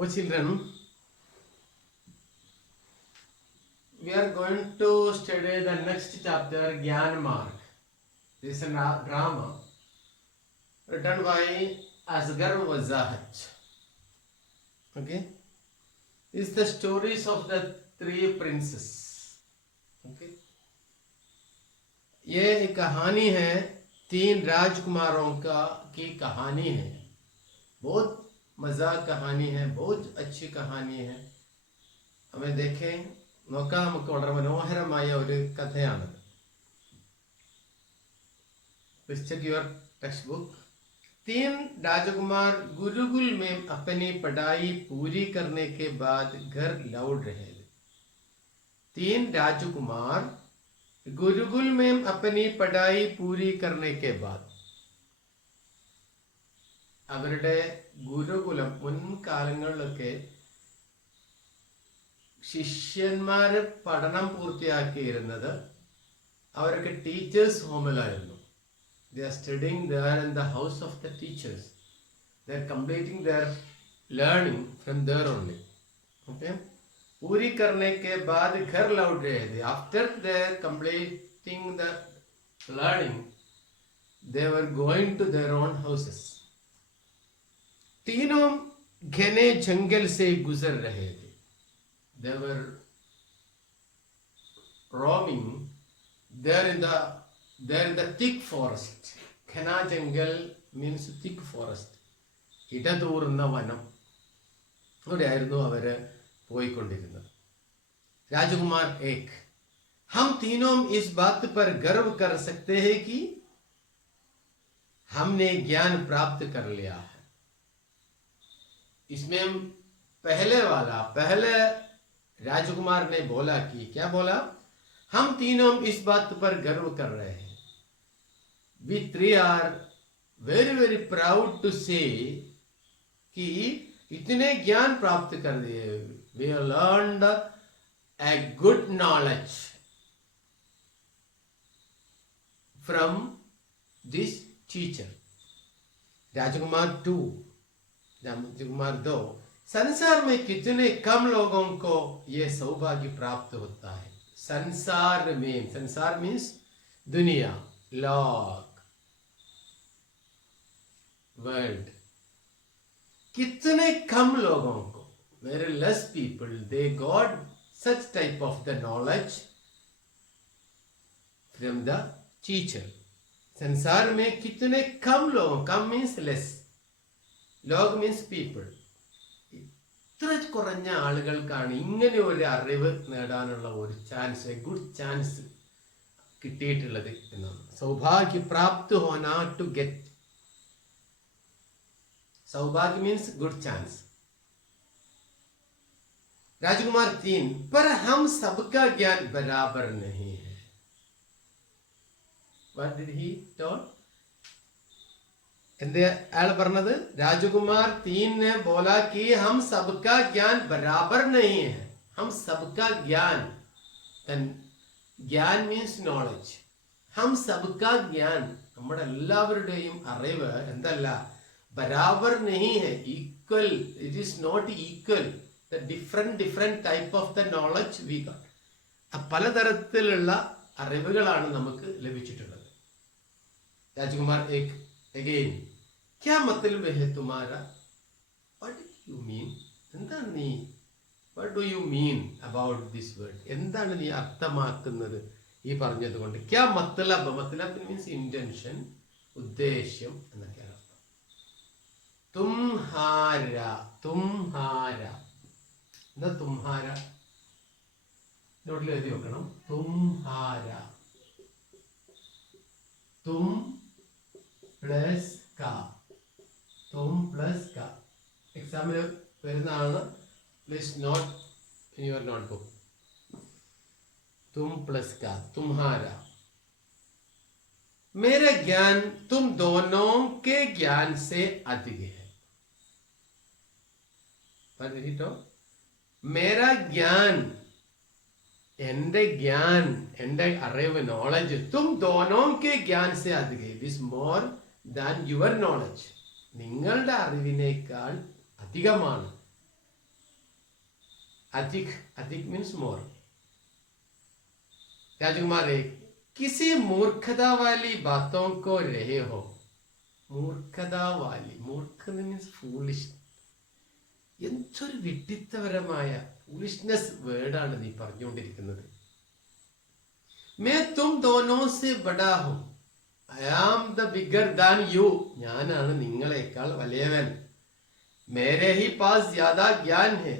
Oh children, we are going to study the next chapter, Gyan Mark. This is a drama written by Asghar Wazahat. Okay, this is the stories of the three princes. Okay, ये एक कहानी है तीन राजकुमारों की कहानी है. बहुत मज़ा कहानी है, बहुत अच्छी कहानी है. हमें देखें നോക്കാം. നമുക്ക് വളരെ മനോഹരമായ ഒരു കഥയാണത്. Please check your textbook. तीन राजकुमार गुरुकुल में अपनी पढ़ाई पूरी करने के बाद घर लौट रहे थे. तीन राजकुमार गुरुकुल में अपनी पढ़ाई पूरी करने के बाद അവരുടെ ഗുരുകുലം മുൻകാലങ്ങളിലൊക്കെ ശിഷ്യന്മാര് പഠനം പൂർത്തിയാക്കിയിരുന്നത് അവരൊക്കെ teachers ഹോമിലായിരുന്നു. They are studying there in the house of the teachers. They are completing their learning from there only. Okay. पूरी करने के बाद घर लौट रहे थे. After they completing the learning, they were going to their own houses. तीनों घने जंगल से गुजर रहे थे. They were roaming there in the thick forest. घना जंगल means thick forest. ഇടതൂർന്ന വനം. അവിടെയായിരുന്നു അവര് പോയിക്കൊണ്ടിരുന്നത്. राजकुमार एक, हम तीनों इस बात पर गर्व कर सकते हैं कि हमने ज्ञान प्राप्त कर लिया है. इसमें पहले राजकुमार ने बोला कि क्या बोला? हम तीनों इस बात पर गर्व कर रहे हैं. We three are very very proud to say कि इतने ज्ञान प्राप्त कर दिए. We have learned a good knowledge from this teacher. राजकुमार 2, राजकुमार 2, संसार में कितने कम लोगों को ये सौभाग्य प्राप्त होता है. संसार मीन्स दुनिया, लोग, वर्ल्ड. कितने कम लोगों को, very less people, they got such type of the knowledge from the teacher. संसार में कितने कम लोगों, कम means less, लोग means people. ഇത്ര കുറഞ്ഞ ആളുകൾക്കാണ് ഇങ്ങനെ ഒരു അറിവ് നേടാനുള്ള ഒരു ചാൻസ്, ഗുഡ് ചാൻസ് കിട്ടിയിട്ടുള്ളത് എന്നാണ്. സൗഭാഗ്യ പ്രാപ്ത് ഹോന ടു ഗെറ്റ്. सौभाग्य मीन्स गुड चांस. राजकुमार 3, पर हम सबका ज्ञान बराबर नहीं है. What did he told? എന്ത് അയാൾ പറഞ്ഞത്? राजकुमार 3 ने बोला कि हम सबका ज्ञान बराबर नहीं है. हम सबका ज्ञान, ज्ञान मीन्स नॉलेज. हम सबका ज्ञान, നമ്മുടെ എല്ലാവരുടെയും അറിവ് എന്തല്ല, बराबर नहीं है, equal. It is not equal. The different type of the knowledge we got. പലതരത്തിലുള്ള അറിവുകളാണ് നമുക്ക് ലഭിച്ചിട്ടുള്ളത്. രാജകുമാർ 1 again, क्या मतलब है तुम्हारा? What do you mean? എന്താണ് നീ, what do you mean about this word? എന്താണ് നീ അർത്ഥമാക്കുന്നത് ഈ പറഞ്ഞത് കൊണ്ട്? क्या मतलब? मतलब means intention, ഉദ്ദേശ്യം എന്നൊക്കെയാണ്. तुम्हारा എന്താ तुम्हारा? നോട്ടിൽ എഴുതി വെക്കണം. तुम्हारा, तुम प्लस का, तुम प्लस का. എക്സാമിന് വരുന്നതാണ്. Please note in your notebook. तुम प्लस का, तुम्हारा. मेरा ज्ञान तुम दोनों के ज्ञान से अधिक है. मेरा ज्ञान, എന്റെ ജ്ഞാൻ, എന്റെ അറിവ്, നോളജ്, തും ദോനോ കെ ജ്ഞാൻ സെ അധിക, it is more than your knowledge. നിങ്ങളുടെ അറിവിനേക്കാൾ അധികമാണ്. अधिक, अधिक मीन्स मोर। राजकुमार 1, किसी मूर्खता वाली बातों को रहे हो। മൂർഖത വാലി, മൂർഖത മീൻസ് ഫൂളിഷ്. എന്തൊരു വിഡ്ഢിത്തപരമായ ഫൂളിഷ്നെസ് വേർഡാണ് നീ പറഞ്ഞുകൊണ്ടിരിക്കുന്നത്. മേ തും ദോനോ സെ ബഡാ ഹൂം, I am the bigger than you, ഞാനാണ് നിങ്ങളെക്കാൾ വലിയവൻ. മേരെ ഹി പാസ് ജ്യാദാ ജ്ഞാൻ ഹെ,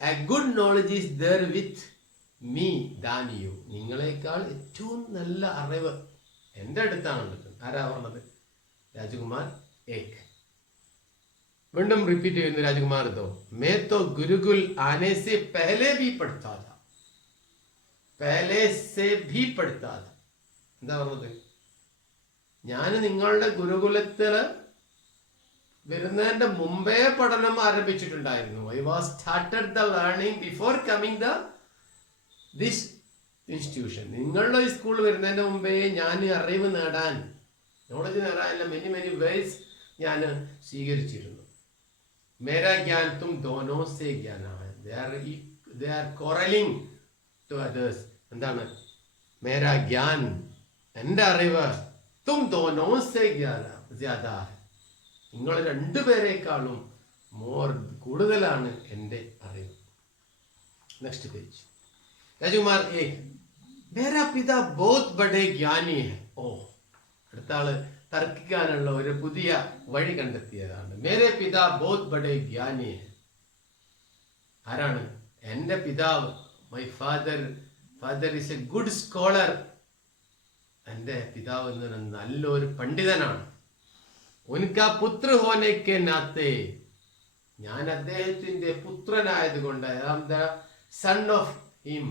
a good knowledge is there with me than you, നിങ്ങളെക്കാൾ ഏറ്റവും നല്ല അറിവ് എൻ്റെ അടുത്താണുള്ളത്. ആരാ പറഞ്ഞത്? രാജകുമാർ 1. വീണ്ടും റിപ്പീറ്റ് ചെയ്യുന്നു രാജകുമാർ 2, मैं तो गुरुकुल आने से पहले भी पढ़ता था, पहले से भी पढ़ता था. എന്താ പറഞ്ഞത്? ഞാൻ നിങ്ങളുടെ ഗുരുകുലത്തില് വരുന്നതിന്റെ മുമ്പേ പഠനം ആരംഭിച്ചിട്ടുണ്ടായിരുന്നു. I was started the learning before coming the this institution. നിങ്ങളുടെ ഈ സ്കൂൾ വരുന്നതിന്റെ മുമ്പേ ഞാൻ അറിവ് നേടാൻ, നോളജ് നേടാനുള്ള മെനി വേസ് ഞാൻ സ്വീകരിച്ചിരുന്നു. മേരാ ജ്ഞാൻ തും ദോനോ say ജ്ഞാനാണ്, they are quarreling to others. എന്താണ് മേരാ ജ്ഞാൻ, എൻ്റെ അറിവ്, തും ദോനോ സേ ജ്ഞാന ജ്യാദാ, നിങ്ങൾ രണ്ടുപേരെക്കാളും കൂടുതലാണ് എൻ്റെ അറിവ്. Next page. രാജകുമാർ 1, മേരാ പിതാ ബഹുത് ബഡേ ജ്ഞാനി ഹൈ. ഓ, അടുത്ത ആള് തർക്കിക്കാനുള്ള ഒരു പുതിയ വഴി കണ്ടെത്തിയതാണ്. മേരെ പിതാ ബഹുത് ബഡേ ജ്ഞാനി ഹൈ. ആരാണ്? എൻ്റെ പിതാവ്, my father is A good scholar. എൻ്റെ പിതാവ് എന്ന് നല്ലൊരു പണ്ഡിതനാണ്. ഉൻകാ പുത്ര ഹോനെ കെ നാത്തെ, ഞാൻ അദ്ദേഹത്തിന്റെ പുത്രനായതുകൊണ്ട്, I am the son of him,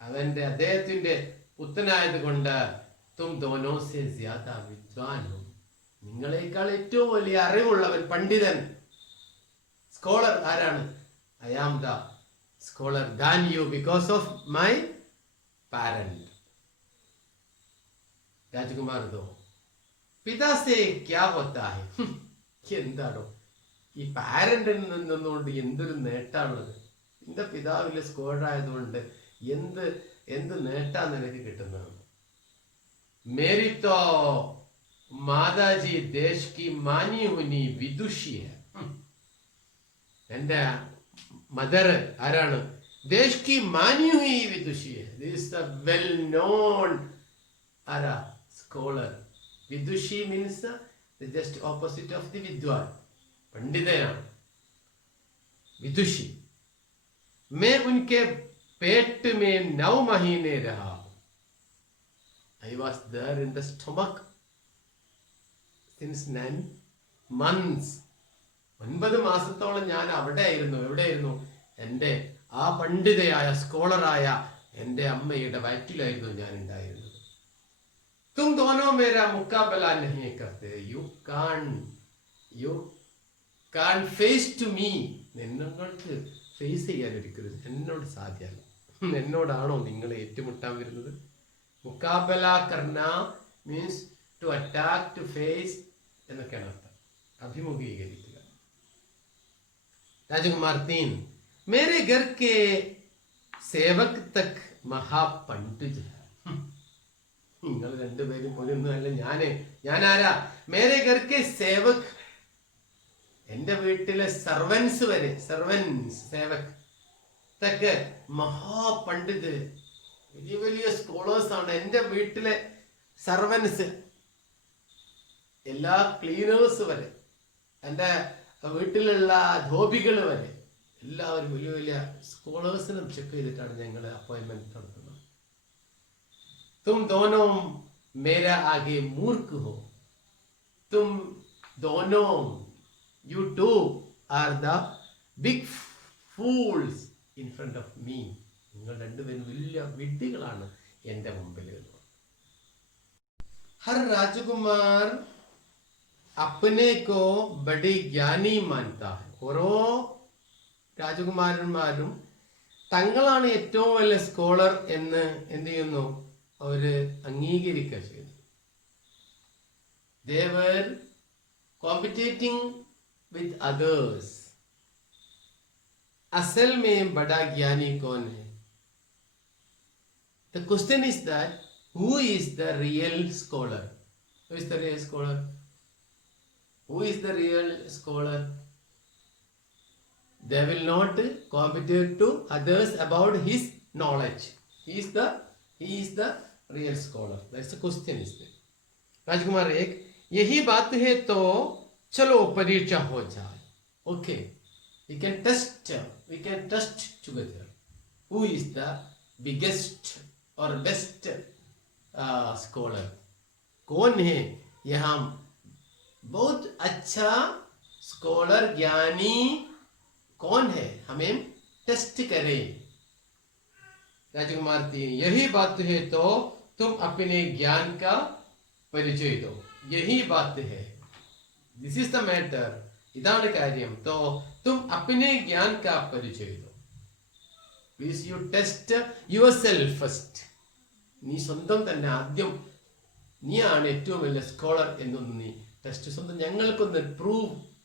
അദ്ദേഹത്തിന്റെ പുത്രനായതുകൊണ്ട്, തും ദോനോ സെ ജ്യാദാ വിദ്വാൻ ഹോ, നിങ്ങളെക്കാൾ ഏറ്റവും വലിയ അറിവുള്ളവൻ, പണ്ഡിതൻ, സ്കോളർ. ആരാണ്? I am the scholar than you because of my parent. Rajkumar 2, പിതാ സേ ക്യാ ഹോത്താ ഹൈ. എന്താണോ ഈ പാരന്റിൽ നിന്നുകൊണ്ട് എന്തൊരു നേട്ടാണുള്ളത്? നിന്റെ പിതാവിലെ സ്കോളർ ആയതുകൊണ്ട് എന്ത് നേട്ടാ നിനക്ക് കിട്ടുന്നതാണ്? മേരി തോ മാതാജി ദേശ് കി മാനി ഹുനി വിദുഷി ഹൈ. എന്റെ മദർ ആരാണ്? ദേശ് കി മാനി ഹുയി വിദുഷി ഹൈ. This is the well known ആരാ? സ്കോളർ. വിദുഷി means the just opposite of the വിദ്വാൻ, പണ്ഡിതനാണ് വിദുഷി. मैं उनके पेट में 9 महीने रहा. I was there in the stomach since 9 months. 9 മാസത്തോളം ഞാൻ എവിടെയായിരുന്നു? എൻ്റെ ആ പണ്ഡിതയായ സ്കോളറായ എൻ്റെ അമ്മയുടെ വയറ്റിലായിരുന്നു ഞാൻ ഉണ്ടായിരുന്നത്. തും ദോനോ മേരാ മുക്കാബല നഹീ കർത്തെ, you can't face to me. നിങ്ങൾക്ക് ഫേസ് ചെയ്യാൻ ഒരിക്കലും എന്നോട് സാധ്യമല്ല. എന്നോടാണോ നിങ്ങൾ ഏറ്റുമുട്ടാൻ വരുന്നത്? മുക്കാബല കർണ means to attack, to face എന്നൊക്കെയാണ് അർത്ഥം. അഭിമുഖീകരിക്കുക. രാജകുമാർ 3, മേരെ ഘർ കെ സേവക് തക് മഹാപണ്ഡിത്. നിങ്ങൾ രണ്ടുപേരും ഒന്നല്ല. ഞാനാരാ? മേരെ ഘർ കെ സേവക്, എന്റെ വീട്ടിലെ സർവൻസ് വരെ, സേവക് തക്ക് മഹാപണ്ഡിത്, വലിയ സ്കോളേഴ്സ് ആണ് എൻ്റെ വീട്ടിലെ സർവൻസ്. എല്ലാ ക്ലീനേഴ്സ് വരെ, എൻ്റെ വീട്ടിലുള്ള ധോബികൾ വരെ, എല്ലാവരും വലിയ സ്കോളേഴ്സിനും ചെക്ക് ചെയ്തിട്ടാണ് ഞങ്ങൾ അപ്പോയിന്റ്മെന്റ് നടത്തുന്നത്. തും ദോനോ മേരാ ആകെ മൂർക്ക് ഹോ, തും ദോനോ you two are the big fools in front of me. നിങ്ങൾ രണ്ടുപേരും വലിയ വിഡ്ഢികളാണ് എൻ്റെ മുമ്പിൽ. ഹർ രാജകുമാർ അപ്പനെ കോ ബഡി ജ്ഞാനി മാൻതാ ഹൈ. ഓരോ രാജകുമാരന്മാരും തങ്ങളാണ് ഏറ്റവും വലിയ സ്കോളർ എന്ന് എന്ത് ചെയ്യുന്നു? അവര് അംഗീകരിക്കുക ചെയ്യുന്നു. They were competing with others. असल में बड़ा ज्ञानी कौन है? The question is that who is the real scholar? Who is the real scholar? Who is the real scholar? They will not compete to others about his knowledge. He is the real scholar. That's the question is there. राजकुमार एक, यही बात है तो चलो परीक्षा हो जाए. Okay, we can test together. Who is the biggest और बेस्ट स्कॉलर? कौन है यहाँ बहुत अच्छा स्कॉलर ज्ञानी कौन है? हमें टेस्ट करें. राजकुमार 3, यही बात है तो तुम अपने ज्ञान का परिचय दो. यही बात है, दिस इज द मैटर. ഇതാണ് കാര്യം. तो तुम अपने ज्ञान का परिचय दो. Please you test yourself first. നീ സ്വന്തം തന്നെ ആദ്യം നീയാണ് ഏറ്റവും വലിയ സ്കോളർ എന്നൊന്ന് നീ ടെസ്റ്റ് സ്വന്തം ഞങ്ങൾക്കൊന്ന്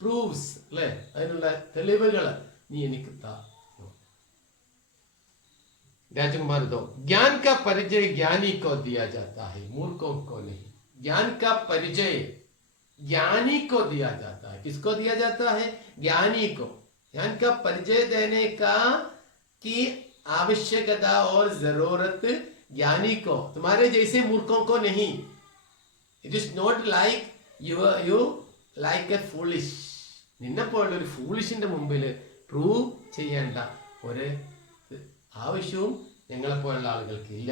പ്രൂവ്സ് അല്ലേ, അതിനുള്ള തെളിവുകൾ നീ എനിക്ക് താ. राजकुमार 2, ज्ञान का परिचय ज्ञानी को दिया जाता है, मूर्खों को नहीं. ज्ञान का परिचय ज्ञानी को दिया जाता है. किसको दिया जाता है? ज्ञानी को. ज्ञान का परिचय देने का की आवश्यकता और जरूरत ज्ञानी को, तुम्हारे जैसे मूर्खों को नहीं. It is not like you like A foolish. നിന്നെ പോലുള്ള ഒരു ഫൂളിഷിന്റെ മുമ്പിൽ പ്രൂവ് ചെയ്യേണ്ട ഒരു ആവശ്യവും ഞങ്ങളെ പോലുള്ള ആളുകൾക്ക് ഇല്ല.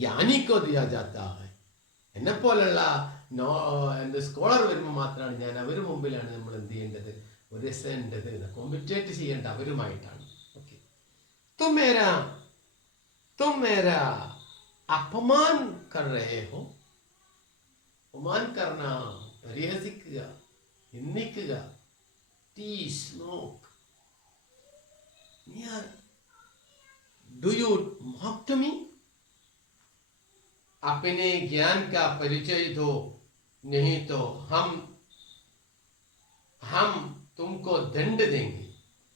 ജ്ഞാനിക്കോ ദിയാ ജാത്താ ഹൈ. എന്നെ പോലുള്ള സ്കോളർ വരുമ്പോൾ മാത്രമാണ് ഞാൻ അവര് മുമ്പിലാണ് നമ്മൾ എന്ത് ചെയ്യേണ്ടത്, ഒരു എസേണ്ടത്, കോമ്പറ്റേറ്റ് ചെയ്യേണ്ട അവരുമായിട്ടാണ്. ഓക്കെ, तुम मेरा अपमान कर रहे हो. अपमान करना, പരിഹസിക്കുക, നിന്ദിക്കുക, ടീസ്, നോക്ക്. Do you mock to me? अपने ज्ञान का परिचय दो, नहीं तो हम तुमको दंड देंगे.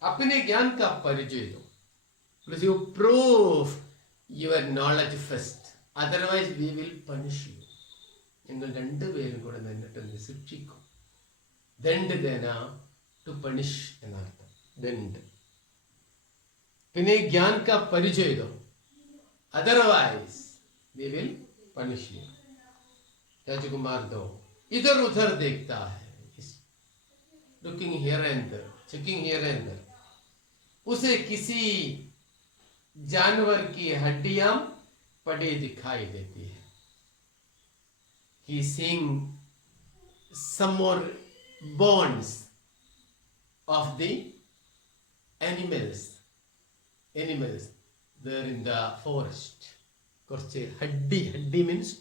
अपने ज्ञान का परिचय दो. Please you prove your knowledge first. Otherwise we will punish you. നിങ്ങൾ രണ്ടുപേരും കൂടെ നിന്നിട്ട് ശിക്ഷിക്കും. ദണ്ഡ് ദേന, ടു പണിഷ് എന്നർത്ഥം. ദണ്ഡ്. പിന്നെ ज्ञान का परिचय दो, otherwise we will punish you. राजकुमार 2, इधर उधर देखता है, looking here and there, checking here and there. उसे किसी जानवर की हड्डियां पड़ी दिखाई देती है. He seeing some more bones of the animals there in the forest. കുറച്ച് ഹഡ്ഡി മീൻസ്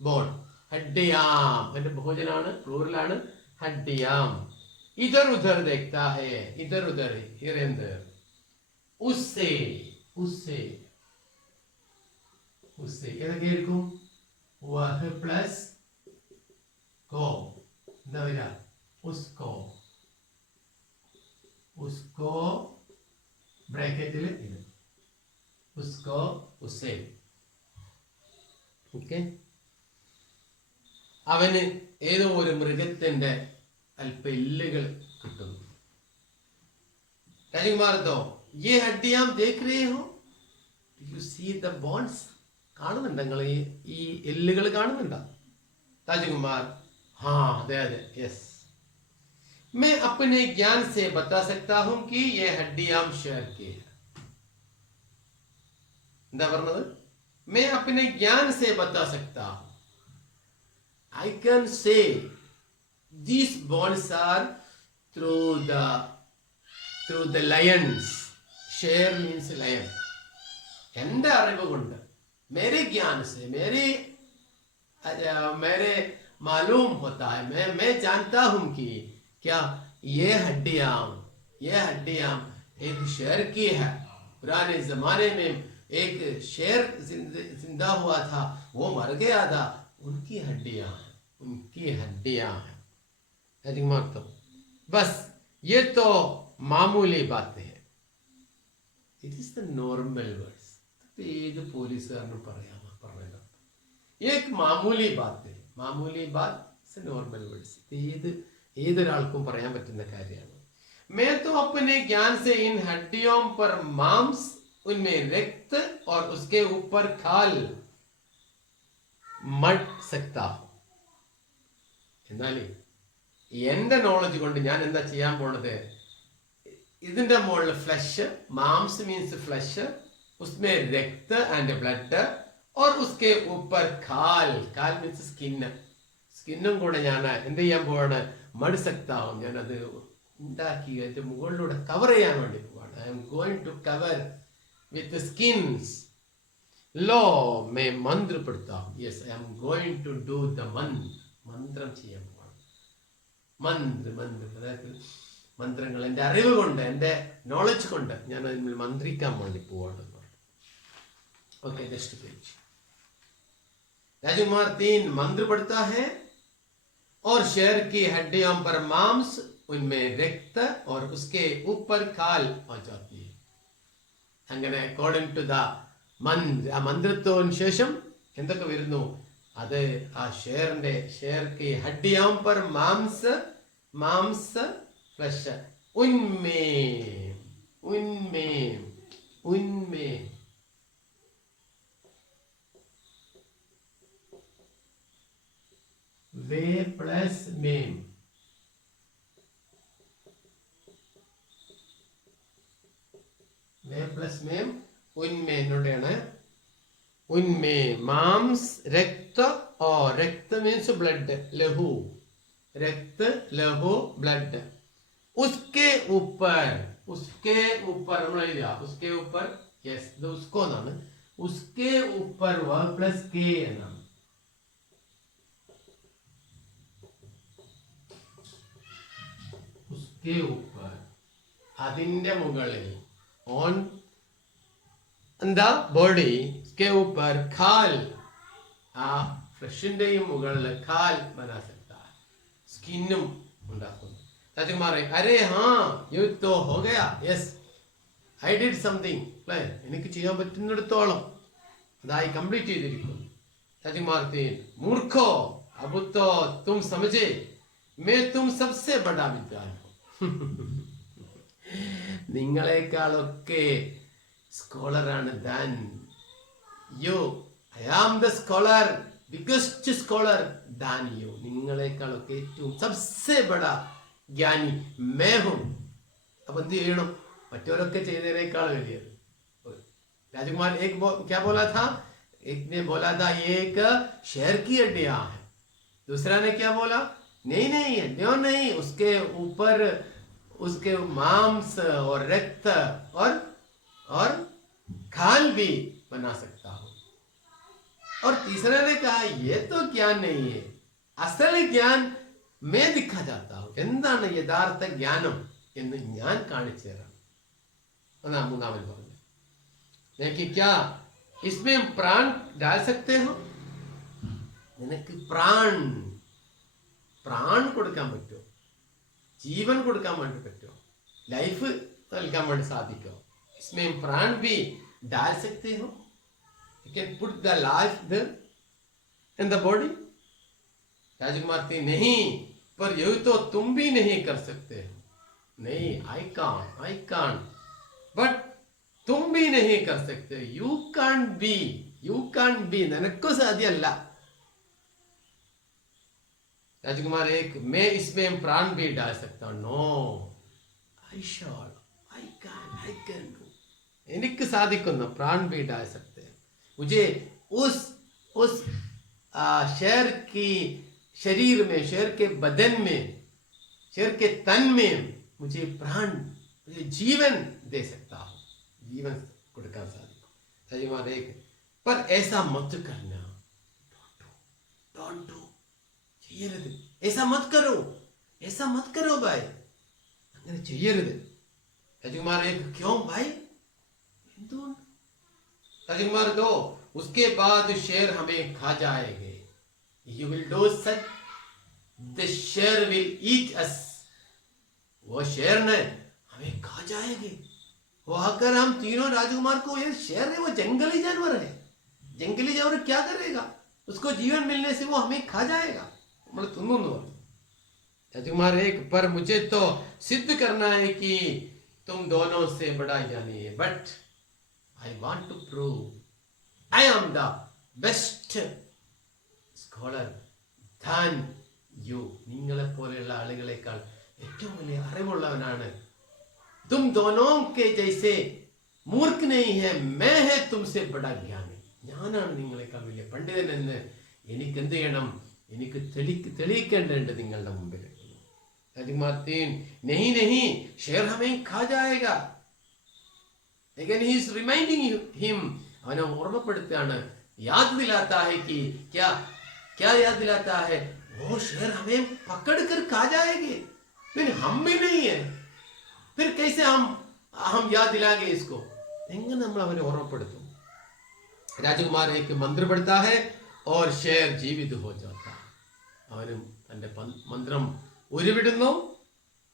ബോൺ. ഹഡ്ഡിയാം അതിന്റെ ബഹുവചനാണ്, പ്ലൂറലാണ് ഹഡ്ഡിയാം. इधर उधर देखता है, इधर उधर, here and there. उससे ഏതൊക്കെയായിരിക്കും? വഹ് പ്ലസ് കോ. എന്താ വരിക? ഉസ്കോ ബ്രാക്കറ്റിൽ ഇത്. ഉസ്കോ, ഉസേ. ഓക്കെ, അവന് ഏതോ ഒരു മൃഗത്തിന്റെ അല്പ എല്ലുകൾ കിട്ടുന്നു. രാജകുമാർ 2, ये हड्डियां देख रहे हो? You see the bones? കാണുന്നുണ്ടോ നിങ്ങൾ ഈ എല്ലുകൾ കാണുന്നുണ്ടോ? രാജകുമാർ, हाँ अതെ, यस. मैं अपने ज्ञान से बता सकता हूं कि ये हड्डियां शेर की है. എന്താ പറഞ്ഞത്? मैं अपने ज्ञान से बता सकता हूं. I can say these bones are through the lions. Share means lion. എന്റെ അറിവ് കൊണ്ട്, मेरे ज्ञान से, मेरे मालूम होता है, मैं जानता हूं कि क्या ये हड्डियां एक शेर की है. पुराने जमाने में एक शेर जिंदा हुआ था, वो मर गया था, उनकी हड्डियां हैं. बस ये तो मामूली बातें हैं. It is the normal words. ഏത് പോലീസുകാരനും പറഞ്ഞല്ലോ. ഏക് മാമൂലി ബാത്ത്, മാമൂലി ബാത്ത് നോർമൽ വേർഡ്സ്. ഏതൊരാൾക്കും പറയാൻ പറ്റുന്ന കാര്യമാണ്. मैं तो अपने ज्ञान से इन हड्डियों पर मांस, उनमें रक्त और उसके ऊपर खाल मट सकता हूं. എന്നാലേ എന്റെ നോളജ് കൊണ്ട് ഞാൻ എന്താ ചെയ്യാൻ പോണത്, ഇതിന്റെ മുകളിൽ ഫ്ലഷ്, മാംസ് മീൻസ് ഫ്ലഷ്, ഉസ്മേ രക്ത ആൻഡ് ബ്ലഡ്, और उसके ऊपर खाल, खाल മീൻസ് സ്കിന്നും കൂടെ ഞാൻ എന്ത് ചെയ്യാൻ പോവാണ്, മടുസക്താവും, ഞാനത് ഉണ്ടാക്കി അതിന്റെ മുകളിലൂടെ കവർ ചെയ്യാൻ വേണ്ടി പോവാണ്. I'm going to cover with skins. ലോ മേ മന്ത്ര പെടുത്താം. Yes, I'm going to do the മന്ത്രം ചെയ്യാൻ പോവാണ്. അതായത് മന്ത്രങ്ങൾ എൻ്റെ അറിവ് കൊണ്ട്, എൻ്റെ നോളജ് കൊണ്ട് ഞാൻ അതിൽ മന്ത്രിക്കാൻ വേണ്ടി പോവാണ്. Okay, next page. राजकुमार 3 मंत्र पढ़ता है और शेर की हड्डियों पर मांस, उनमें रक्त और उसके ऊपर खाल आ जाती है. അങ്ങനെ അക്കോർഡിംഗ് ടു ദ മന്ത്ര, ആ മന്ത്രത്തോന് ശേഷം എന്തൊക്കെ വരുന്നു, അത് ആ ഷേർക്ക് ഹഡ്ഡിയോं पर മാംസ് ഫ്ലഷ്, ഉന്മേ वे प्लस मेम, वे प्लस मेम उनमें എന്നോടെയാണ്. उनमें मांस रक्त, और रक्त मीन्स ब्लड, लहू, रक्त लहू ब्लड, उसके ऊपर നമ്മൾ എഴുതിയ उसके ऊपर, യെസ് ഇത് उसको എന്നാണ്. उसके ऊपर वह प्लस के എന്നാണ്. उसके ऊपर അതിന്റെ മുകളിൽ, ഓൺ ദ ബോഡി, उसके ऊपर खाल, ആ ഫ്ലഷിന്റെയും മുകളിൽ ഖാൽ ബനാ സക്താ, സ്കിന്നും ഉണ്ടാക്കുന്നു. രാജകുമാരൻ അരേ ഹാ യു തോ ഹോ Gaya, yes I did something, അല്ലേ, എനിക്ക് ചെയ്യാൻ പറ്റുന്നിടത്തോളം അതായി കംപ്ലീറ്റ് ചെയ്തിരിക്കുന്നു. രാജകുമാർ 3 മൂർഖോ അബ് തോ തും സമझे मैं तुम सबसे बड़ा विद्वान हूं. നിങ്ങളെക്കാളൊക്കെ സ്കോളറാണ് than you. I am the scholar, biggest scholar than you. നിങ്ങളെക്കാളൊക്കെ ഏറ്റവും സബ്സെ ബഡാ ജ്ഞാനി മേ ഹും. അപ്പൊ എന്ത് ചെയ്യണം, മറ്റവരൊക്കെ ചെയ്തതിനേക്കാൾ വലിയത്. രാജകുമാർ एक क्या बोला था, एक ने बोला था एक शेर की हड्डियां है, दूसरा ने क्या बोला, नहीं हड्डियों नहीं, उसके ऊपर उसके मांस और रक्त और खाल भी बना सकता हूं. और तीसरे ने कहा ये तो ज्ञान नहीं है, असल ज्ञान मैं दिखा जाता हूं. എന്താണ് യഥാർത്ഥ ജ്ഞാനം എന്ന് ഞാൻ കാണിച്ചു തരാം. അതാ മൂന്നാമൻ പറഞ്ഞു. देखिए क्या इसमें प्राण डाल सकते हो, നിനക്ക് പ്രാൺ കൊടുക്കാൻ പറ്റുമോ, ജീവൻ കൊടുക്കാൻ വേണ്ടി പറ്റുമോ, ലൈഫ് നൽകാൻ വേണ്ടി സാധിക്കുമോ. इसमें प्राण भी डाल सकते हो, you can put the life there in the body. राजकुमार थी नहीं, पर यही तो तुम भी नहीं कर सकते हो. नहीं, I can't, but तुम भी नहीं कर सकते. You can't be, നിനക്ക് സാധ്യമല്ല. राजकुमार 1 मैं इसमें प्राण भी डाल सकता हूं. No, I can do. എനിക്ക് സാധിക്കുന്നു, प्राण भी डाल सकते हैं. मुझे उस शेर की शरीर में, शेर के बदन में, शेर के तन में मुझे प्राण, मुझे जीवन दे सकता हूं. जीवन കൊടുക്കാൻ സാധിക്കും. राजकुमार 1 पर ऐसा मत करना. Don't do. ചെയ്യരുത്. ऐसा मत करो भाई, അങ്ങനെ ചെയ്യരുത്. राजकुमार 1 क्यों भाई, എന്തുകൊണ്ട്. राजकुमार 2 उसके बाद शेर हमें खा जाएंगे. You will do such, the शेर will eat us. वो शेर ने हमें खा जाएंगे. वो आकर हम तीनों राजकुमार को, ये शेर है वो जंगली जानवर है, जंगली जानवर क्या करेगा, उसको जीवन मिलने से वो हमें खा जाएगा। राजकुमार एक, पर मुझे तो सिद्ध करना है कि तुम दोनों से बड़ा ज्ञानी है, but I want to prove I am the best scholar than you. നിങ്ങളെ പോലെയുള്ള ആളുകളെക്കാൾ ഏറ്റവും വലിയ അറിവുള്ളവനാണ്. तुम दोनों के जैसे मूर्ख नहीं है, मैं है तुमसे बड़ा ज्ञानी. ഞാനാണ് നിങ്ങളെക്കാൾ വലിയ പണ്ഡിതൻ എന്ന് എനിക്ക് എന്ത് ചെയ്യണം, എനിക്ക് തെളിയിക്കേണ്ടതുണ്ട് നിങ്ങളുടെ മുമ്പിൽ. राजकुमार 3, नहीं नहीं, शेर हमें खा जाएगा. Again he is reminding him, അവനെ ഓർമ്മപ്പെടുത്തുകയാണ്, याद दिलाता है कि क्या क्या याद दिलाता है, वो शेर हमें पकड़ कर खा जाएगी, फिर हम भी नहीं है, फिर कैसे हम याद दिलाएंगे इसको. എങ്ങനെ നമ്മൾ അവനെ ഓർമ്മപ്പെടുത്തും. രാജകുമാർ एक मंत्र पढ़ता है और शेर जीवित हो जाता. അവനും തന്റെ മന്ത്രം ഉരുവിടുന്നു,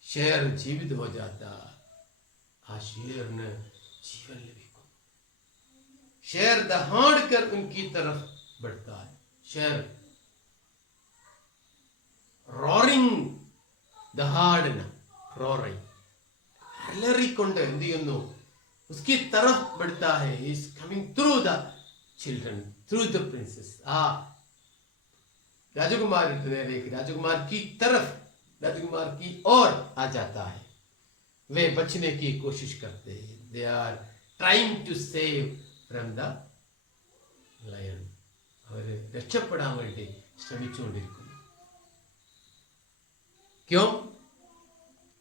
शेर जीवित हो जाता. ആ शेरന് जीवन ലഭിക്കും. शेर दहाड़ कर उनकी तरफ बढ़ता है. शेर roaring, दहाड़ना, roaring, അലറിക്കൊണ്ട് എന്ത് ചെയ്യുന്നു, उसकी तरफ बढ़ता है. he is coming through the children, through the princess. राजकुमार नेरेक, राजकुमार की तरफ, राजकुमार की ओर आ जाता है. वे बचने की कोशिश करते हैं. they are trying to save from the lion. അവർ രക്ഷപ്പെടാൻ വേണ്ടി ശ്രമിച്ചുകൊണ്ടിരിക്കുന്നു. क्यों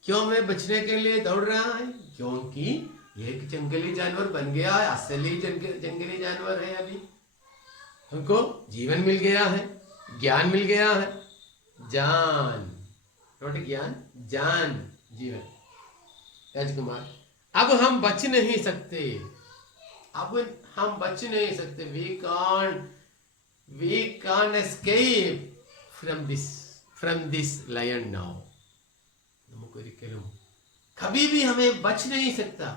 क्यों मैं बचने के लिए दौड़ रहा है, क्योंकि एक जंगली जानवर बन गया है, असली जंगली जानवर है. अभी हमको जीवन मिल गया है, ज्ञान मिल गया है. जान, नॉट ज्ञान, जान, जीवन. राजकुमार, अब हम बच नहीं सकते, अब हम बच नहीं सकते. we can't escape from this lion now. നമുക്കൊരിക്കലും कभी भी हमें बच नहीं सकता,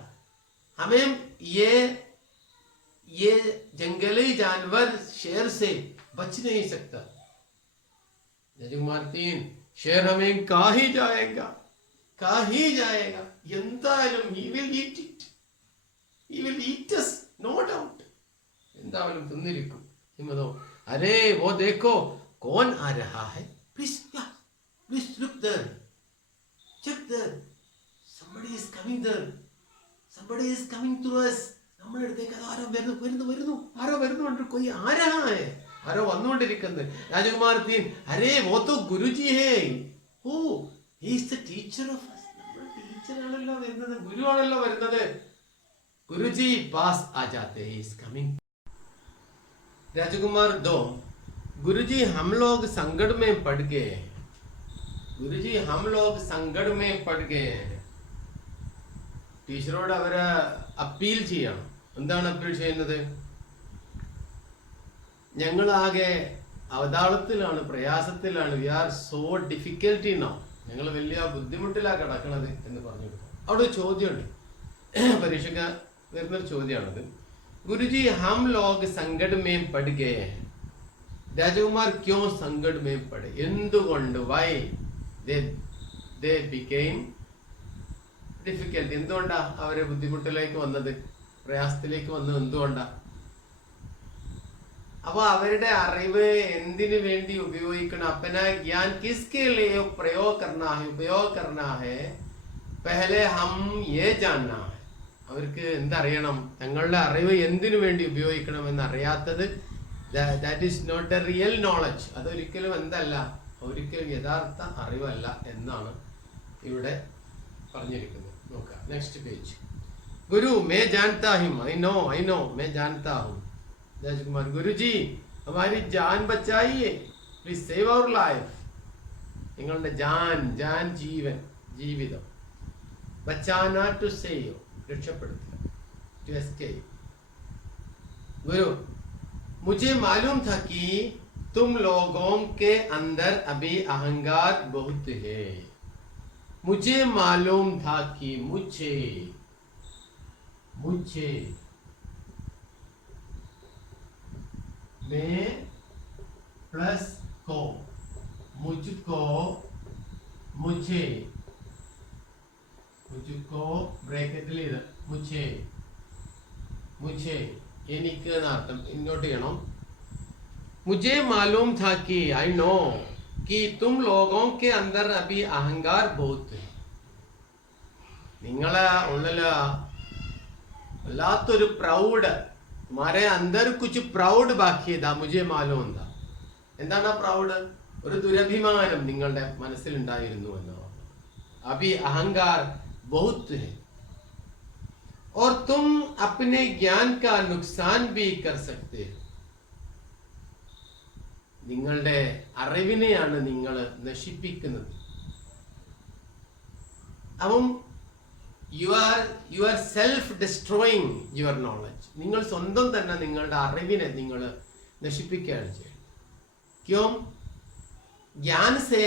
हमें ये जंगली जानवर शेर से बच नहीं सकता. राजकुमार 3, शेर हमें खा ही जाएगा, എന്തായാലും he will eat us, no doubt. എന്തായാലും തിന്നിരിക്കും. हिम्मतो, अरे वो देखो कौन आ रहा है, please look there, check there, somebody is coming to us. നമ്മുടെ അടുത്തേക്ക് ആരോ വരുന്നു, कोई आ रहा है, ആരോ വന്നുകൊണ്ടിരിക്കുന്നത്. രാജകുമാർ 3, अरे वो तो गुरुजी है, he is the teacher of us. നമ്മുടെ ടീച്ചറാണല്ലോ വരുന്നത്, ഗുരുവാണല്ലോ വരുന്നത്. गुरुजी पास आ जाते हैं, he is coming. राजकुमार 2, गुरुजी हम लोग संकट में पड़ गए हैं. ടീച്ചറോട് അവര് അപ്പീൽ ചെയ്യണം. എന്താണ് അപ്പീൽ ചെയ്യുന്നത്? ഞങ്ങളാകെ അവതാളത്തിലാണ്, പ്രയാസത്തിലാണ്. We are so difficulty now, ഞങ്ങൾ വലിയ ബുദ്ധിമുട്ടിലാണ് കിടക്കണത് എന്ന് പറഞ്ഞു. അവിടെ ചോദ്യമുണ്ട്, പരീക്ഷയ്ക്ക് വരുന്നൊരു ചോദ്യമാണത്. गुरुजी हम लोग संकट में पड़ गए हैं. राजकुमार क्यों संकट में पड़े, എന്തുകൊണ്ട്, why they became difficult, എന്തുകൊണ്ടാ അവരെ ബുദ്ധിമുട്ടിലേക്ക് വന്നത്, പ്രയാസത്തിലേക്ക് വന്നത് എന്തുകൊണ്ടാ? അപ്പൊ അവരുടെ അറിവ് എന്തിനു വേണ്ടി ഉപയോഗിക്കണം? अपना ज्ञान किसके लिए प्रयोग करना है, पहले हम ये जानना है. അവർക്ക് എന്തറിയണം, തങ്ങളുടെ അറിവ് എന്തിനു വേണ്ടി ഉപയോഗിക്കണമെന്ന് അറിയാത്തത്, that is not a real knowledge. അതൊരിക്കലും എന്തല്ല, ഒരിക്കലും യഥാർത്ഥ അറിവല്ല എന്നാണ് ഇവിടെ പറഞ്ഞിരിക്കുന്നത്. നോക്കാം നെക്സ്റ്റ് പേജ്. ഗുരു മേ ജാൻതാ ഹും, ഐ നോ മേ ജാൻതാ ഹും. രാജകുമാർ, ഗുരുജി ഹമാരി ജാൻ ബച്ചായിയേ, പ്ലീസ് സേവ് അവർ ലൈഫ്. നിങ്ങളുടെ ജാൻ ജീവിതം. ബച്ചാന ടു സേവ്, രക്ഷപ്പെടുത്തുക, ടു എസ്കേപ്പ്. गुरु मुझे मालूम था कि तुम लोगों के अंदर अभी अहंकार बहुत है. मुझे मालूम था कि मुझे, मैं प्लस को, मुझको, मुझे, मुझको ബ്രാക്കറ്റിൽ ഇത് मुझे, मुझे എനിക്ക് എന്നർത്ഥം. ഇങ്ങോട്ട് ചെയ്യണം. मुझे मालूम था कि आई नो कि तुम लोगों के अंदर अभी अहंकार बहुत है. നിങ്ങളെ ഉള്ളില് വല്ലാത്തൊരു പ്രൗഡ്, तुम्हारे अंदर कुछ प्रौड बाकी था. मुझे मालूम था. എന്താണ് ആ പ്രൗഡ്? ഒരു ദുരഭിമാനം നിങ്ങളുടെ മനസ്സിലുണ്ടായിരുന്നു എന്നാണ്. अभी अहंकार बहुत है और तुम अपने ज्ञान का नुकसान भी कर सकते हो. നിങ്ങളുടെ അറിവിനെയാണ് നിങ്ങൾ നശിപ്പിക്കുന്നത്. അപ്പം you are self destroying your knowledge. നിങ്ങൾ സ്വന്തം തന്നെ നിങ്ങളുടെ അറിവിനെ നിങ്ങൾ നശിപ്പിക്കുകയാണ് ചെയ്യുന്നത്. क्यों? ज्ञान से,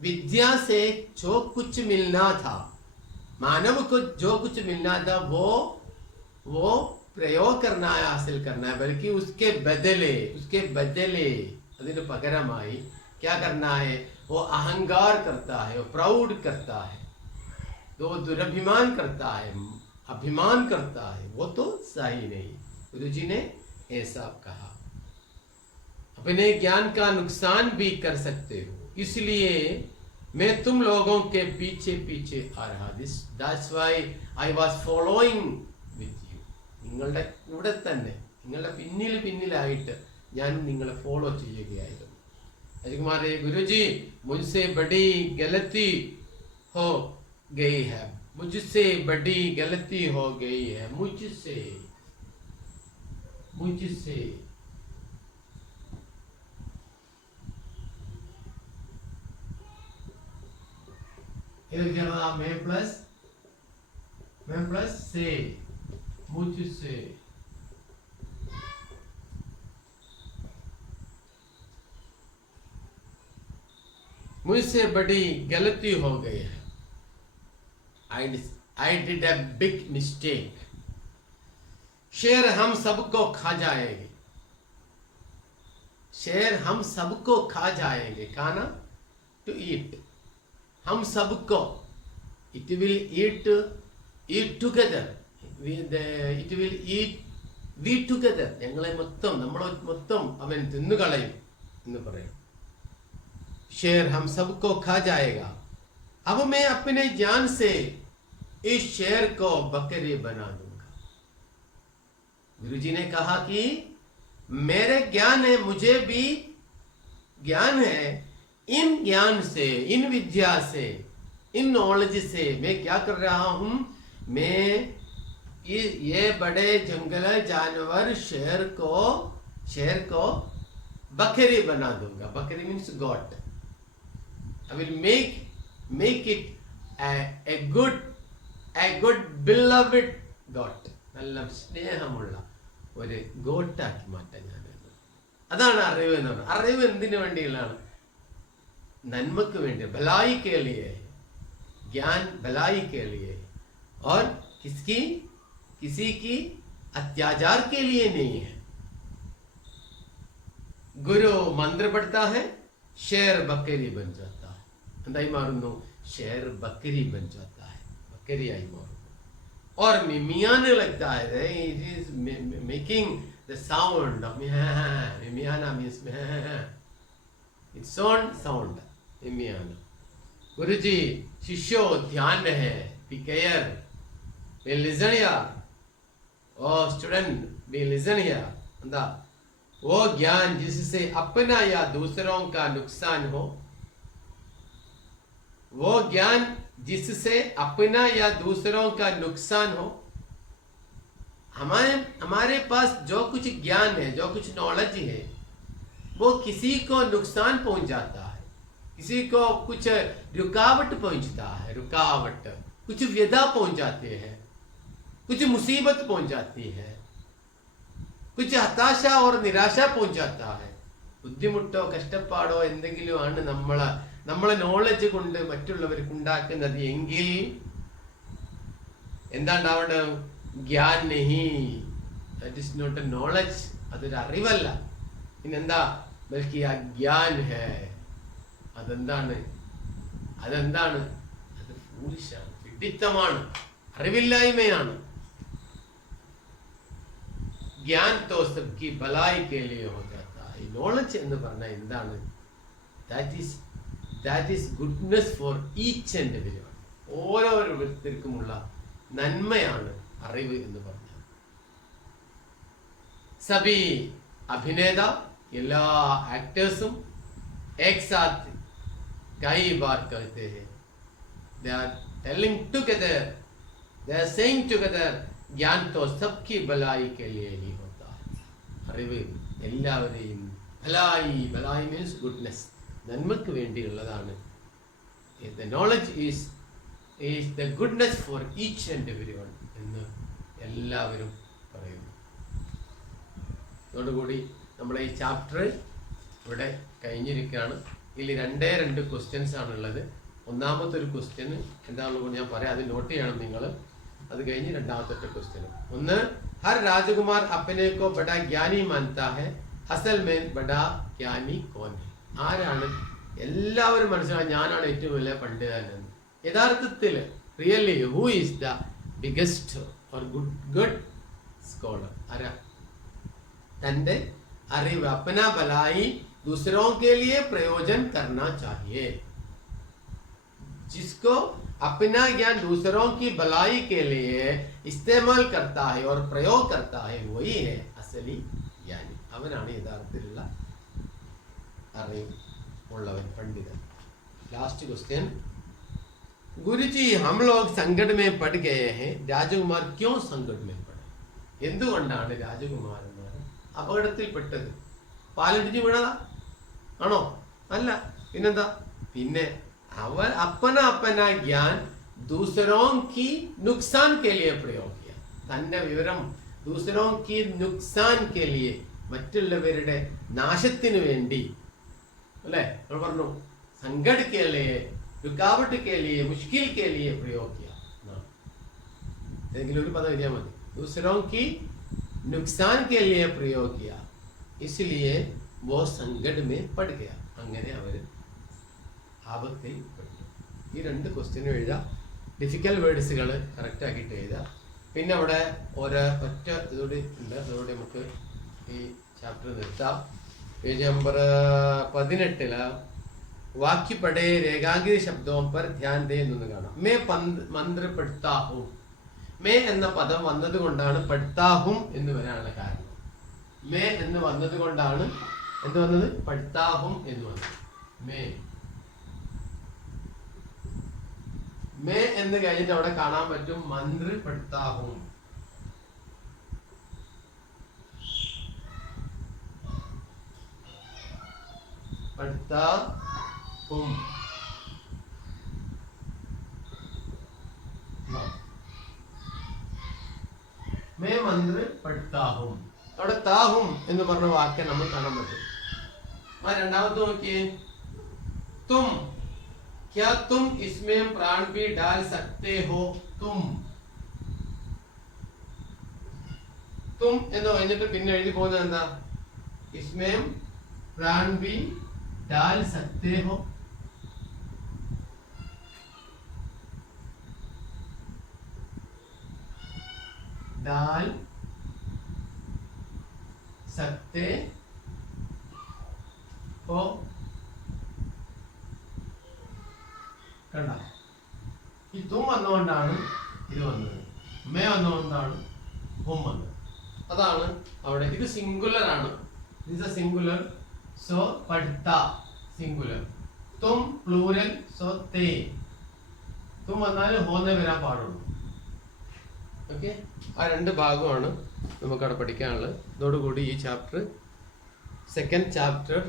विद्या से जो कुछ मिलना था, मानव को जो कुछ मिलना था वो प्रयोग करना है, हासिल करना है, बल्कि उसके बदले അതിന് പകരമായി क्या करना है? वो अहंकार करता है, वो प्राउड करता है, तो वो दुरभिमान करता है, अभिमान करता है. वो तो सही नहीं. गुरु जी ने ऐसा कहा. अपने ज्ञान का नुकसान भी कर सकते हो, इसलिए मैं तुम लोगों के पीछे पीछे आ रहा. That's why I was following with you. നിങ്ങളുടെ കൂടെ തന്നെ, നിങ്ങളുടെ പിന്നിലായിട്ട് ഞാൻ നിങ്ങളെ ഫോളോ ചെയ്യുകയായിരുന്നു. അജികുമാരെ, ഗുരുജി മുझसे बड़ी गलती हो गई है, मुझसे बड़ी गलती हो गई है, मुझसे. एक जगह मैं प्लस से, मुझसे. मुझसे बड़ी गलती हो गई है. I did a big mistake. शेर हम सबको खा जाएंगे. शेर हम सबको खा जाएंगे. खाना to eat. हम सबको, it will eat together. It will eat we together. ഞങ്ങളെ മൊത്തം, നമ്മളെ മൊത്തം അവൻ തിന്നുകളയും എന്ന് പറയും. शेर हम सबको खा जाएगा. अब मैं अपने जान से इस शेर को बकरी बना दूंगा. गुरुजी ने कहा कि मेरे ज्ञान है, मुझे भी ज्ञान है. इन ज्ञान से, इन विद्या से, इन नॉलेज से मैं क्या कर रहा हूं? मैं ये बड़े जंगल जानवर शेर को बकरी बना दूंगा. बकरी means got. I will make it a good beloved goat. നല്ല സ്നേഹമുള്ള ഒരു ഗോട്ടാക്കി മാറ്റാൻ ഞാൻ. അതാണ് അറിവ് എന്ന് പറയുന്നത്. അറിവ് എന്തിനു വേണ്ടിയുള്ളതാണ്? नन्मक वेंडे, भलाई के लिए. ज्ञान भलाई के लिए, और किसी की अत्याचार के लिए नहीं है. गुरु मंत्र पढ़ता है, शेर बकरी बन जाता है. अंदाई मारूनो, शेर बकरी बन जाता है, बकरी आई मारू. और मिमियाने लगता है. It is making the sound of मिमियाना means it's sound. गुरुजी, शिष्यो ध्यान है, be care, be listen here. Oh student, be listen here. अंदा वो ज्ञान जिससे अपना या दूसरों का नुकसान हो, वो ज्ञान जिससे अपना या दूसरों का नुकसान हो. हमारे पास जो कुछ ज्ञान है, जो कुछ नॉलेज है, वो किसी को नुकसान पहुंचाता है, किसी को कुछ रुकावट पहुंचता है, कुछ व्यथा पहुंचाते हैं, कुछ मुसीबत पहुंचाती है, कुछ हताशा और निराशा पहुंचाता है. ബുദ്ധിമുട്ടോ കഷ്ടപ്പാടോ എന്തെങ്കിലും ആണ് നമ്മളെ നോളജ് കൊണ്ട് മറ്റുള്ളവർക്ക് ഉണ്ടാക്കുന്നത് എങ്കിൽ എന്താണ്ടാവേണ്ടത്? ജ്ഞാൻ നഹി, that is not a knowledge, അതൊരു അറിവല്ല. പിന്നെന്താ? ബൽക്കി അജ്ഞാൻ ഹേ. അതെന്താണ്? അതെന്താണ്? അത് ഫൂളിഷാണ്, വിഡ്ഢിത്തമാണ്, അറിവില്ലായ്മയാണ്. ജ്ഞാൻ തോ സബ്കി ബലായി കേ ലിയേ ഹോ ജാതാ. ഈ നോളജ് എന്ന് പറഞ്ഞാൽ എന്താണ്? That is goodness for each and every one. ഓരോരുത്തർക്കുമുള്ള നന്മയാണ് അറിവ് എന്ന് പറഞ്ഞാൽ. സബി അഭിനേത, എല്ലാ ആക്ടേഴ്സും ഏക് സാത്ത് കൈ ബാർ കഹത്തെ ഹൈ, they are telling together, they are saying together, ज्ञान तो सबकी भलाई के लिए ही होता है. അറിവ് എല്ലാവരെയും ഭലായി, ഭലായി മീൻസ് ഗുഡ്നെസ്, നന്മക്ക് വേണ്ടിയുള്ളതാണ്. The knowledge is the goodness for each and everyone എന്ന് എല്ലാവരും പറയുന്നു. അതോടുകൂടി നമ്മളെ ഈ ചാപ്റ്റർ ഇവിടെ കഴിഞ്ഞിരിക്കുകയാണ്. ഇതിൽ 2 ക്വസ്റ്റ്യൻസ് ആണുള്ളത്. ഒന്നാമത്തെ ഒരു ക്വസ്റ്റ്യൻ എന്താണെന്ന് ഞാൻ പറയാം, അത് നോട്ട് ചെയ്യണം നിങ്ങൾ. അത് കഴിഞ്ഞ് രണ്ടാമത്തെ ക്വസ്റ്റ്യൻ. ഒന്ന്, ഹർ രാജകുമാർ അപ്പനെ കോ ബഡാ ജ്ഞാനി മാനത്താ ഹെ, അസൽ മേൻ ബഡാ ജ്ഞാനി കോൻ ഹെ. ആരാണ്? എല്ലാവരും മനസ്സിലായി ഞാനാണ് ഏറ്റവും വലിയ പണ്ഡിതൻ. യഥാർത്ഥത്തിൽ really who is the biggest or good scholar? ആരാ? തൻ്റെ അറിവ് അപ്പന ഭലായി दूसरों के लिए प्रयोजन करना चाहिए. जिसको अपना ज्ञान दूसरों की भलाई के लिए इस्तेमाल करता है और प्रयोग करता है, वही है असली ज्ञानी. അവനാണ് യഥാർത്ഥത്തിലുള്ള അറിവ് ഉള്ളവൻ, പണ്ഡിതൻ. लास्ट क्वेश्चन, गुरुजी हम लोग संकट में पड़ गए हैं, राजकुमार क्यों संकट में पड़े? എന്തുകൊണ്ടാണ് രാജകുമാരന്മാർ അപകടത്തിൽപ്പെട്ടത്? പാലിടിച്ച് വീണതാ ആണോ? അല്ല, പിന്നെന്താ? പിന്നെ അവർ അപ്പന ജ്ഞാൻ ദൂസരോं की नुकसान के लिए प्रयोग किया. തന്റെ വിവരം ദൂസരോं की नुकसान के लिए, മറ്റുള്ളവരുടെ നാശത്തിന് വേണ്ടി, അല്ലേ? നമ്മൾ പറഞ്ഞു संकट के लिए, रुकावट के लिए, मुश्किल के लिए प्रयोग किया. ഏതെങ്കിലും ഒരു പദം എഴുതിയാൽ മതി. दूसरों की नुकसान के लिए प्रयोग किया, इसलिए वो संकट में पड़ गया. അങ്ങനെ അവർ ആപത്തിൽ പെട്ടു. ഈ 2 ക്വസ്റ്റ്യനും എഴുതാം. ഡിഫിക്കൽട്ട് വേർഡ്സുകൾ കറക്റ്റ് ആക്കിയിട്ട് എഴുതാം. പിന്നെ അവിടെ ഒറ്റ ഇതോടെ ഉണ്ട്. അതോടെ നമുക്ക് ഈ ചാപ്റ്റർ നിർത്താം. പേജ് നമ്പർ 18 वाक्य पढ़े, रेखांकित शब्दों पर ध्यान दे എന്നൊന്ന് കാണാം. മേ മന്ത്ര പഠിത്താ ഹും. മേ എന്ന പദം വന്നത് കൊണ്ടാണ് പഠിത്താ ഹും എന്ന് വരാനുള്ള കാരണം. മേ എന്ന് വന്നത് കൊണ്ടാണ് എന്ത് വന്നത്? പഠിത്താ ഹും എന്ന് വന്നത്. മേ എന്ന് കഴിഞ്ഞിട്ട് അവിടെ കാണാൻ പറ്റും മന്ത്ര പഠിത്താ ഹും. പഠിത്താ ഹും. മേ മന്ത്ര പഠിത്താ ഹും. അവിടെ താഹും എന്ന് പറഞ്ഞ വാക്യം നമ്മൾ കാണാൻ പറ്റും. രണ്ടാമത്തെ നോക്കിയേ, തും. क्या तुम इसमें प्राण भी डाल सकते हो? तुम എന്ന് കഴിഞ്ഞിട്ട് പിന്നെ എഴുതി പോകുന്നത് എന്താ? इसमें प्राण भी डाल सकते हो. डाल सकते हो. കണ്ട, ഈ തും വന്നുകൊണ്ടാണ് ഇത് വന്നത്, മേ വന്നുകൊണ്ടാണ് ഹും വന്നത്. അതാണ് അവിടെ. ഇത് സിംഗുലർ ആണ്. ഇത് സിംഗുലർ, സോ പഠിത്ത സിംഗുലർ. തും പ്ലൂരൽ, സോ തേ. തും വന്നാൽ ഹോന്നേ വരാൻ പാടുള്ളൂ. ഓക്കെ, ആ 2 ഭാഗമാണ് നമുക്കവിടെ പഠിക്കാനുള്ളത്. ഇതോടുകൂടി ഈ chapter, second chapter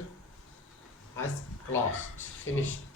has closed, finished.